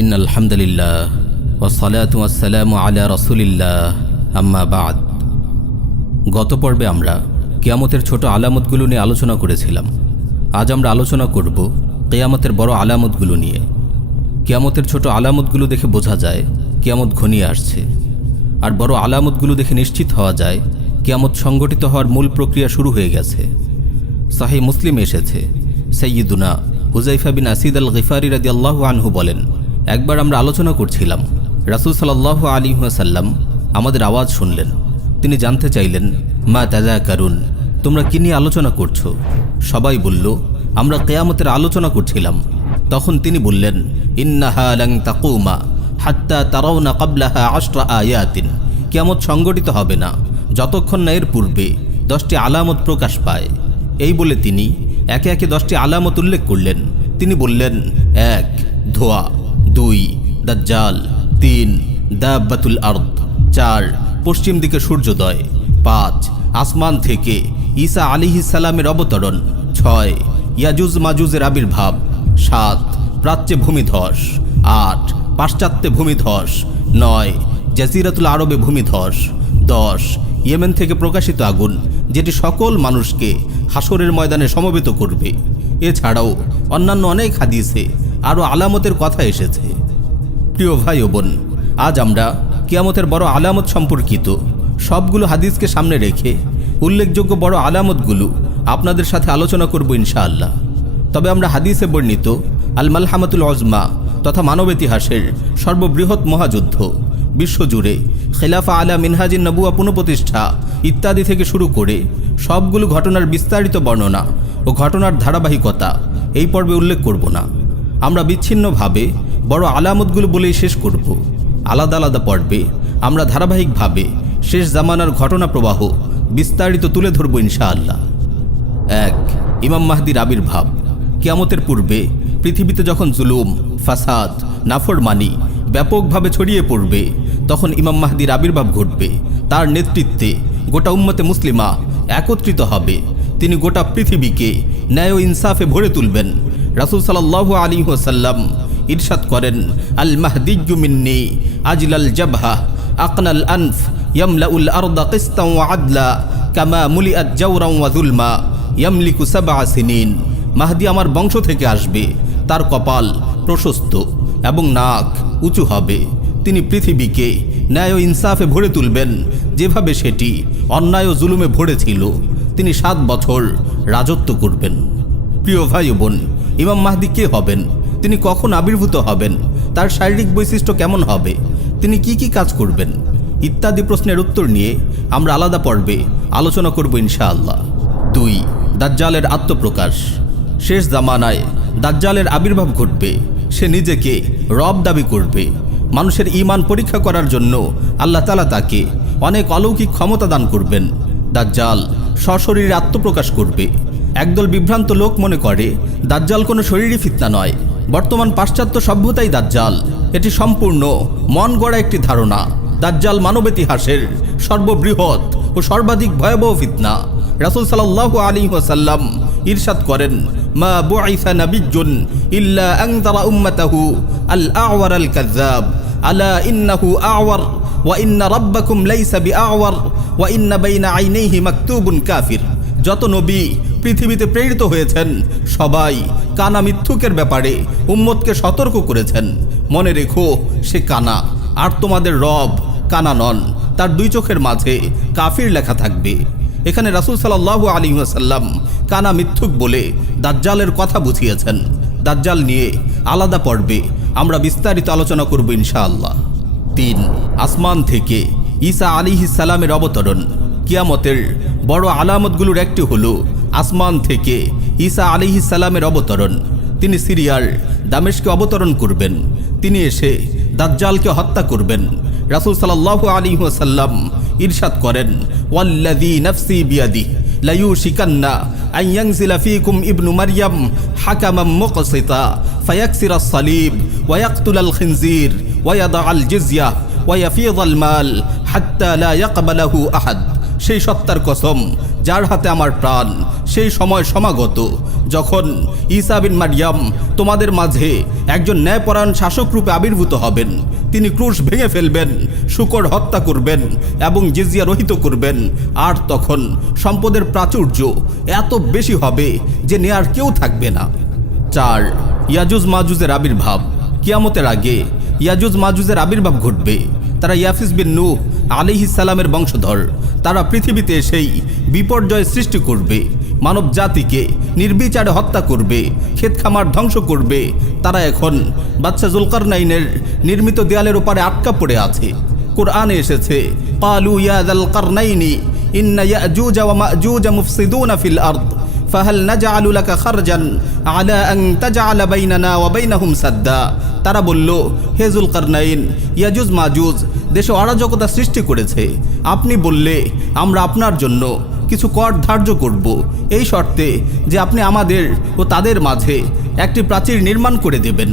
ইন্নাল হামদুলিল্লাহ ওয়াসসালাতু ওয়াসসালামু আলা রাসূলিল্লাহ আম্মা বাদ। গত পর্বে আমরা কিয়ামতের ছোট আলামতগুলো নিয়ে আলোচনা করেছিলাম। আজ আমরা আলোচনা করব কিয়ামতের বড় আলামতগুলো নিয়ে। কিয়ামতের ছোট আলামতগুলো দেখে বোঝা যায় কিয়ামত ঘনিয়ে আসছে, আর বড় আলামতগুলো দেখে নিশ্চিত হওয়া যায় কিয়ামত সংগঠিত হওয়ার মূল প্রক্রিয়া শুরু হয়ে গেছে। সহিহ মুসলিমে এসেছে, সাইয়্যিদুনা হুযায়ফা বিন আসিদ আল গিফারি রাদিয়াল্লাহু আনহু বলেন, একবার আমরা আলোচনা করছিলাম, রাসূল সাল্লাল্লাহু আলাইহি ওয়াসাল্লাম আমাদের আওয়াজ শুনলেন। তিনি জানতে চাইলেন, মা তাযাকারুন, তোমরা কি নিয়ে আলোচনা করছো? সবাই বলল, আমরা কিয়ামতের আলোচনা করছিলাম। তখন তিনি বললেন, ইন্নাহা লান তাকুমা হাত্তা তারাউনা ক্বাবলাহা 10 আয়াতিন, কিয়ামত সংগঠিত হবে না যতক্ষণ না এর পূর্বে 10টি আলামত প্রকাশ পায়। এই বলে তিনি একে একে 10টি আলামত উল্লেখ করলেন। তিনি বললেন, 1 ধোঁয়া, 2 দাজ্জাল, 3 দাব্বাতুল আরদ, 4 পশ্চিম দিকে সূর্যোদয়, 5 আসমান থেকে ঈসা আলাইহিস সালামের অবতরণ, 6 ইয়াজুজ মাজুজের আবির্ভাব, 7 প্রাচ্যে ভূমিধস, 8 পাশ্চাত্যে ভূমিধস, 9 জাজিরাতুল আরবে ভূমিধস, 10 ইয়েমেন থেকে প্রকাশিত আগুন, যেটি সকল মানুষকে হাসরের ময়দানে সমবেত করবে। এছাড়াও অন্যান্য অনেক হাদিসে আরও আলামতের কথা এসেছে। প্রিয় ভাই ও বোন, আজ আমরা কিয়ামতের বড় আলামত সম্পর্কিত সবগুলো হাদিসকে সামনে রেখে উল্লেখযোগ্য বড় আলামতগুলো আপনাদের সাথে আলোচনা করব ইনশাআল্লাহ। তবে আমরা হাদিসে বর্ণিত আল মালহামাতুল উজমা তথা মানব ইতিহাসের সর্ববৃহৎ মহাযুদ্ধ, বিশ্বজুড়ে খেলাফা আলা মিনহাজিন নবুয়া পুনঃপ্রতিষ্ঠা ইত্যাদি থেকে শুরু করে সবগুলো ঘটনার বিস্তারিত বর্ণনা ও ঘটনার ধারাবাহিকতা এই পর্বে উল্লেখ করব না। আমরা বিচ্ছিন্নভাবে বড় আলামতগুলো বলেই শেষ করব। আলাদা আলাদা পর্বে আমরা ধারাবাহিকভাবে শেষ জামানার ঘটনা প্রবাহ বিস্তারিত তুলে ধরব ইনশাআল্লাহ। 1 ইমাম মাহদির আবির্ভাব। কিয়ামতের পূর্বে পৃথিবীতে যখন জুলুম, ফাসাদ, নাফরমানি ব্যাপকভাবে ছড়িয়ে পড়বে, তখন ইমাম মাহদির আবির্ভাব ঘটবে। তার নেতৃত্বে গোটা উম্মতে মুসলিমা একত্রিত হবে। তিনি গোটা পৃথিবীকে ন্যায় ও ইনসাফে ভরে তুলবেন। রাসূল সাল্লাল্লাহু আলাইহি ওয়াসাল্লাম ইরশাদ করেন, আল মাহদিয়্যু মিন্নি আজলাল জাবহা আকনাল আনফ ইয়ামলাউল আরদা কিসতান ওয়া আদলা কামা মুলিআত জাওরান ওয়া যুলমা ইয়ামলিকু 7 সিনিন। মাহদি আমার বংশ থেকে আসবে, তার কপাল প্রশস্ত এবং নাক উঁচু হবে। তিনি পৃথিবীকে ন্যায় ও ইনসাফে ভরে তুলবেন, যেভাবে সেটি অন্যায় ও জুলুমে ভরেছিল। তিনি 7 বছর রাজত্ব করবেন। প্রিয় ভাই ও বোন, ইমাম মাহদি কে হবেন? তিনি কখন আবির্ভূত হবেন? তার শারীরিক বৈশিষ্ট্য কেমন হবে? তিনি কি কি কাজ করবেন? ইত্যাদি প্রশ্নের উত্তর নিয়ে আমরা আলাদা পর্বে আলোচনা করব ইনশাআল্লাহ। 2 দাজ্জালের আত্মপ্রকাশ। শেষ জামানায় দাজ্জালের আবির্ভাব ঘটবে। সে নিজেকে রব দাবি করবে। মানুষের ঈমান পরীক্ষা করার জন্য আল্লাহ তাআলা তাকে অনেক অলৌকিক ক্ষমতা দান করবেন। দাজ্জাল সশরীরে আত্মপ্রকাশ করবে। একদল বিভ্রান্ত লোক মনে করে দাজ্জাল কোনো শরীরী ফিতনা নয়, বর্তমান পাশ্চাত্য সভ্যতাই দাজ্জাল। এটি সম্পূর্ণ মন গড়া একটি ধারণা। দাজ্জাল মানব ইতিহাসের সর্ববৃহৎ ও সর্বাধিক ভয়াবহ ফিতনা। রাসূল সাল্লাল্লাহু আলাইহি ওয়াসাল্লাম ইরশাদ করেন, মা বুইসা নাবিয়্যুন ইল্লা আনযারা উম্মাতাহু আল আ'ওয়ার আল কাযযাব আলা ইন্নাহু আ'ওয়ার ওয়া ইন্না রাব্বাকুম লাইসা বিআ'ওয়ার ওয়া ইন্না বাইনা আইনাইহি মাকতুবুন কাফির। যত নবী পৃথিবীতে প্রেরিত হয়েছেন সবাই কানা মিথ্যুকের ব্যাপারে উম্মতকে সতর্ক করেছেন। মনে রেখো, সে কানা, আর তোমাদের রব কানা নন। তার 2 চোখের মাঝে কাফির লেখা থাকবে। এখানে রাসূল সাল্লাল্লাহু আলাইহি ওয়াসাল্লাম কানা মিথ্যুক বলে দাজ্জালের কথা বুঝিয়েছেন। দাজ্জাল নিয়ে আলাদা পর্বে আমরা বিস্তারিত আলোচনা করব ইনশাআল্লাহ। 3 আসমান থেকে ঈসা আলাইহিস সালামের অবতরণ। কিয়ামতের বড় আলামতগুলোর একটি হলো আসমান থেকে ঈসা আলাইহিস সালামের অবতরণ। তিনি সিরিয়ার দামেস্কে অবতরণ করবেন। তিনি এসে দাজ্জালকে হত্যা করবেন। রাসূল সাল্লাল্লাহু আলাইহি ওয়াসাল্লাম ইরশাদ করেন, ওয়াল্লাযী নাফসি বিয়াদিহি লা ইউশিকান্না আন ইয়ানজিলা ফীকুম ইবনু মারইয়াম হাকামান মুকসিতা ফায়াকসিরাস সালিব ওয়া ইয়াকতুলাল খিনজির ওয়া ইয়াদাআল জিজিয়া ওয়া ইয়াফিযাল মাল হাত্তা লা ইয়াকবালাহু আহাদ। সেই সত্তার কসম যার হাতে আমার প্রাণ, সেই সময় সমাগত যখন ঈসা বিন মারইয়াম তোমাদের মাঝে একজন ন্যায়পরায়ণ শাসক রূপে আবির্ভূত হবেন। তিনি ক্রুশ ভেঙে ফেলবেন, শূকর হত্যা করবেন এবং জিজিয়া রহিত করবেন। আর তখন সম্পদের প্রাচুর্য এত বেশি হবে যে নেয়ার কেউ থাকবে না। 4. ইয়াজুজ মাজুজের আবির্ভাব। কিয়ামতের আগে ইয়াজুজ মাজুজের আবির্ভাব ঘটবে। তারা ইয়াফিস বিন নূহ আলাইহিস সালামের বংশধর। তারা পৃথিবীতে সেই বিপর্যয় সৃষ্টি করবে, মানব জাতিকে নির্বিচারে হত্যা করবে, ক্ষেত খামার ধ্বংস করবে। তারা এখন বাদশা জুলকারনাইনের নির্মিত দেয়ালের ওপারে আটকা পড়ে আছে। কোরআনে এসেছে, ক্বালু ইয়া যাল কারনাইনি ইন্না ইয়াজুজ ওয়া মাজুজ মুফসিদুনা ফিল আরদ ফাহাল নাজআলু লাকা খারজান আলা আন তাজআলা বাইনানা ওয়া বাইনাহুম সাদ্দা। তারা বলল, হে জুলকারনাইন, ইয়াজুজ মাজুজ দেশে অরাজকতা সৃষ্টি করেছে। আপনি বললে আমরা আপনার জন্য কিছু কর ধার্য করব, এই শর্তে যে আপনি আমাদের ও তাদের মাঝে একটি প্রাচীর নির্মাণ করে দেবেন।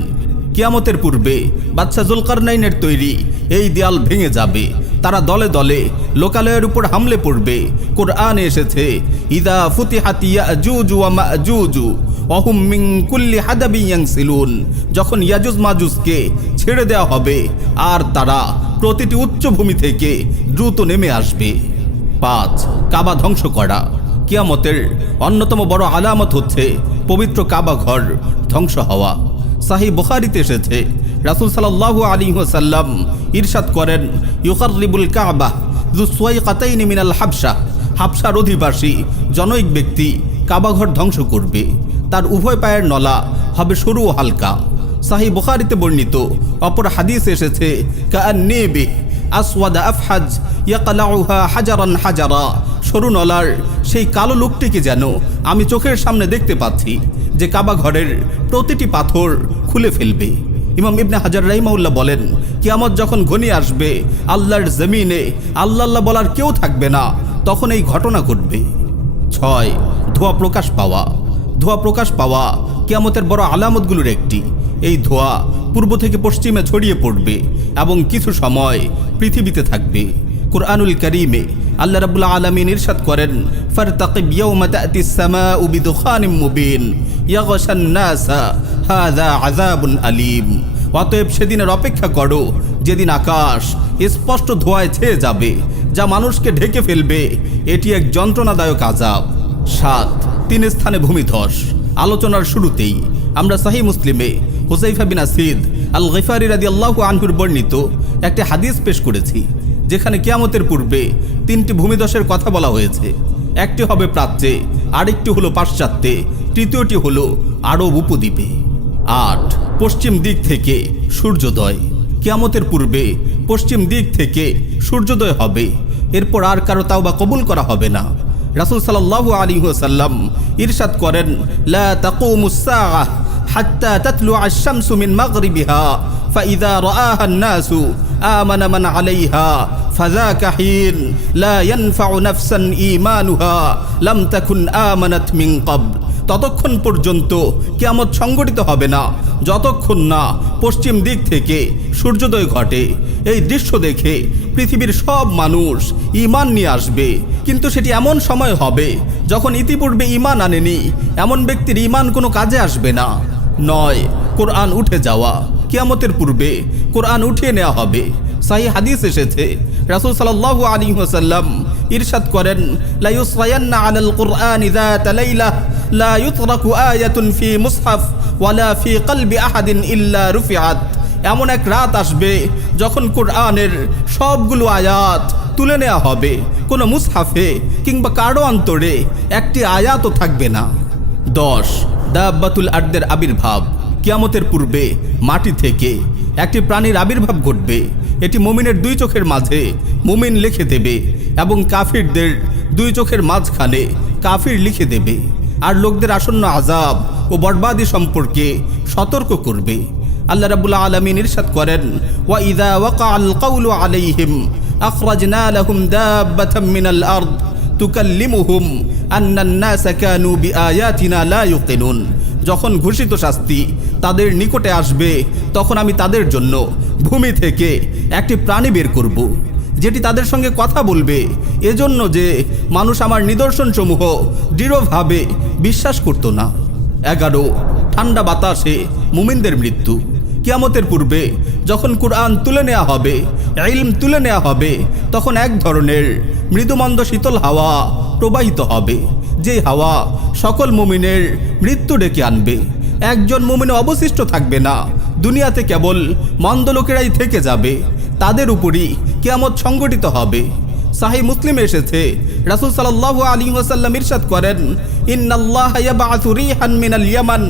কিয়ামতের পূর্বে বাদশা জুলকারনাইনের তৈরি এই দেয়াল ভেঙে যাবে। তারা দলে দলে লোকালয়ের উপর হামলে পড়বে। কোরআনে এসেছে, ইদা ফুতিহাত ইয়াজুজ ওয়া মাজুজ ওয়া হুম মিন কুল্লি হাদাবিন ইয়ানসিলুন। যখন ইয়াজুজ মাজুজকে ছেড়ে দেওয়া হবে আর তারা প্রতিটি উচ্চভূমি থেকে দ্রুত নেমে আসবে। 5. কাবা ধ্বংস করা। কিয়ামতের অন্যতম বড় আলামত হচ্ছে পবিত্র কাবা ঘর ধ্বংস হওয়া। সাহিহ বুখারীতে এসেছে, রাসূল সাল্লাল্লাহু আলাইহি ওয়াসাল্লাম ইরশাদ করেন, ইউকাররিবুল কাবা যু সুয়াইকাতাইন মিনাল হাবশা। হাবশার অধিবাসী জনৈক ব্যক্তি কাবাঘর ধ্বংস করবে। তার উভয় পায়ের নলা হবে সরু ও হালকা। সাহিহ বুখারীতে বর্ণিত অপর হাদিসে এসেছে, কাআন্নী বিহি আসওয়াদা আফহাজ ইয়াকলাউহা হাজারান হাজারা। সরু নলার সেই কালো লোকটিকে যেন আমি চোখের সামনে দেখতে পাচ্ছি, যে কাবা ঘরের প্রতিটি পাথর খুলে ফেলবে। ইমাম ইবনে হাজার রাহিমাহুল্লাহ বলেন, কিয়ামত যখন ঘনিয়ে আসবে, আল্লাহর জমিনে আল্লাহ আল্লাহ বলার কেউ থাকবে না, তখন এই ঘটনা ঘটবে। 6. ধোঁয়া প্রকাশ পাওয়া। ধোঁয়া প্রকাশ পাওয়া কিয়ামতের বড় আলামতগুলোর একটি। এই ধোঁয়া পূর্ব থেকে পশ্চিমে ছড়িয়ে পড়বে এবং কিছু সময় পৃথিবীতে থাকবে। কুরআনুল কারীমে আল্লাহ রাব্বুল আলামিন ইরশাদ করেন, ফারতাকিব ইয়াওমা তা'তিস সামাউ বিদুখানিম মুবিন ইয়াগশান নাসা হাযা আযাবুন আলীম। অতএব সেদিনের অপেক্ষা করো যেদিন আকাশ স্পষ্ট ধোঁয়ায় ছেয়ে যাবে, যা মানুষকে ঢেকে ফেলবে। এটি এক যন্ত্রণাদায়ক আযাব। 7. 3 স্থানে ভূমিধস। আলোচনার শুরুতেই আমরা সহিহ মুসলিমে হুযায়ফা বিন আসিদ আল গিফারি রাদিয়াল্লাহু আনহুর বর্ণিত একটি হাদিস পেশ করেছি, যেখানে কিয়ামতের পূর্বে 3টি ভূমিধসের কথা বলা হয়েছে। একটি হবে প্রাচ্যে, আরেকটি হলো পাশ্চাত্যে, তৃতীয়টি হলো আরব উপদ্বীপে। 8. পশ্চিম দিক থেকে সূর্যোদয়। কিয়ামতের পূর্বে পশ্চিম দিক থেকে সূর্যোদয় হবে। এরপর আর কারো তাওবা কবুল করা হবে না। রাসূল সাল্লাল্লাহু আলাইহি ওয়াসাল্লাম ইরশাদ করেন, লা তাকুমুস সাআহ হাত্তা তাতলুআ আশ-শামসু মিন মাগরিবিহা ফাইযা রাআহা আন-নাসু আমানা মান আলাইহা ফাযাকা হিন লা ইয়ানফাউ নাফসান ঈমানুহা লাম তাকুন আমানাত মিন ক্বাবল। ততক্ষণ পর্যন্ত কিয়ামত সংঘটিত হবে না যতক্ষণ না পশ্চিম দিক থেকে সূর্যোদয় ঘটে। এই দৃশ্য দেখে পৃথিবীর সব মানুষ ঈমান নিয়ে আসবে, কিন্তু সেটি এমন সময় হবে যখন ইতিপূর্বে ঈমান আনেনি এমন ব্যক্তির ঈমান কোনো কাজে আসবে না। 9. কোরআন উঠে যাওয়া। কিয়ামতের পূর্বে কোরআন উঠিয়ে নেওয়া হবে। সহিহ হাদিস এসেছে, রাসূল সাল্লাল্লাহু আলাইহি ওয়াসাল্লাম ইরশাদ করেন, লা ইউসরায়ান্না আলাল কুরআনি যাতা লাইলা লা ইউতরাকু আয়াতুন ফি মুসহাফ ওয়ালা ফি কলবি আহাদিন ইল্লা রুফিআত। এমন এক রাত আসবে যখন কোরআনের সবগুলো আয়াত তুলে নেওয়া হবে, কোনো মুসহাফে কিংবা কারো অন্তরে একটি আয়াতও থাকবে না। 10. দাব্বাতুল আরদের আবির্ভাব। কিয়ামতের পূর্বে মাটি থেকে একটি প্রাণীর আবির্ভাব ঘটবে। এটি মুমিনের 2 চোখের মাঝে মুমিন লিখে দেবে এবং কাফিরদের 2 চোখের মাঝখানে কাফির লিখে দেবে, আর লোকদের আসন্ন আযাব ও বরবাদি সম্পর্কে সতর্ক করবে। আল্লাহ রাব্বুল আলামিন ইরশাদ করেন, ওয়া ইযা ওয়াকাআল কাওলু আলাইহিম আখরাজনা লাহুম দাব্বাতাম মিনাল আরদ তুকাল্লিমুহুম আন্নান নাসা কানু বিআয়াতিনা লা ইউকিনুন। যখন ঘোষিত শাস্তি তাদের নিকটে আসবে, তখন আমি তাদের জন্য ভূমি থেকে একটি প্রাণী বের করব, যেটি তাদের সঙ্গে কথা বলবে, এজন্য যে মানুষ আমার নিদর্শনসমূহ দৃঢ়ভাবে বিশ্বাস করত না। 11 ঠান্ডা বাতাসে মুমিনদের মৃত্যু। কিয়ামতের পূর্বে যখন কুরআন তুলে নেওয়া হবে, ইলম তুলে নেওয়া হবে, তখন এক ধরনের মৃদুমন্দ শীতল হাওয়া প্রবাহিত হবে, যে হাওয়া সকল মুমিনের মৃত্যু ডেকে আনবে। একজন মুমিন অবশিষ্ট থাকবে না, দুনিয়াতে কেবল মন্দ লোকেরাই থেকে যাবে। তাদের উপরই কিয়ামত সংগঠিত হবে। সাহিহ মুসলিমে এসেছে, রাসূল সাল্লাল্লাহু আলাইহি ওয়াসাল্লাম ইরশাদ করেন, ইন্নাল্লাহা ইয়াবআসু রিহান মিনাল ইয়ামান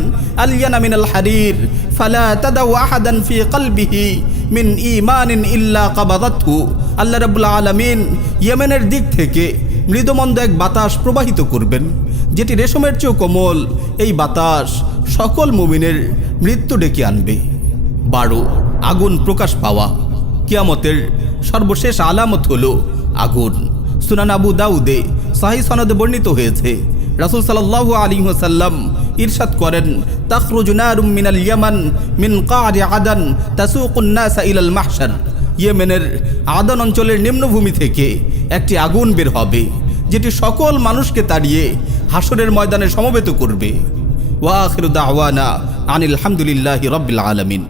আলয়ানা মিনাল হারির ফালা তাদাউ আহাদান ফি কলবিহি মিন ঈমানিন ইল্লা কাবাদাতহু। আল্লাহ রাব্বুল আলামিন ইয়েমেনের দিক থেকে মৃদুমন্দ এক বাতাস প্রবাহিত করবেন, যেটি রেশমের চেয়েও কোমল। এই বাতাস সকল মুমিনের মৃত্যু ডেকে আনবে। 12 আগুন প্রকাশ পাওয়া। কিয়ামতের সর্বশেষ আলামত হলো আগুন। সুনান আবু দাউদে সহিহ সনদে বর্ণিত হয়েছে, রাসূল সাল্লাল্লাহু আলাইহি ওয়াসাল্লাম ইরশাদ করেন, তাখরুজু নারুম মিনাল ইয়ামান মিন কারি আদান তাসুকুন নাসা ইলাল মাহশার। ইয়েমেনের আদান অঞ্চলের নিম্নভূমি থেকে একটি আগুন বের হবে, যেটি সকল মানুষকে তাড়িয়ে হাসরের ময়দানে সমবেত করবে। ওয়া আখিরু দাওয়ানা আনিল হামদুলিল্লাহি রাব্বিল আলামিন।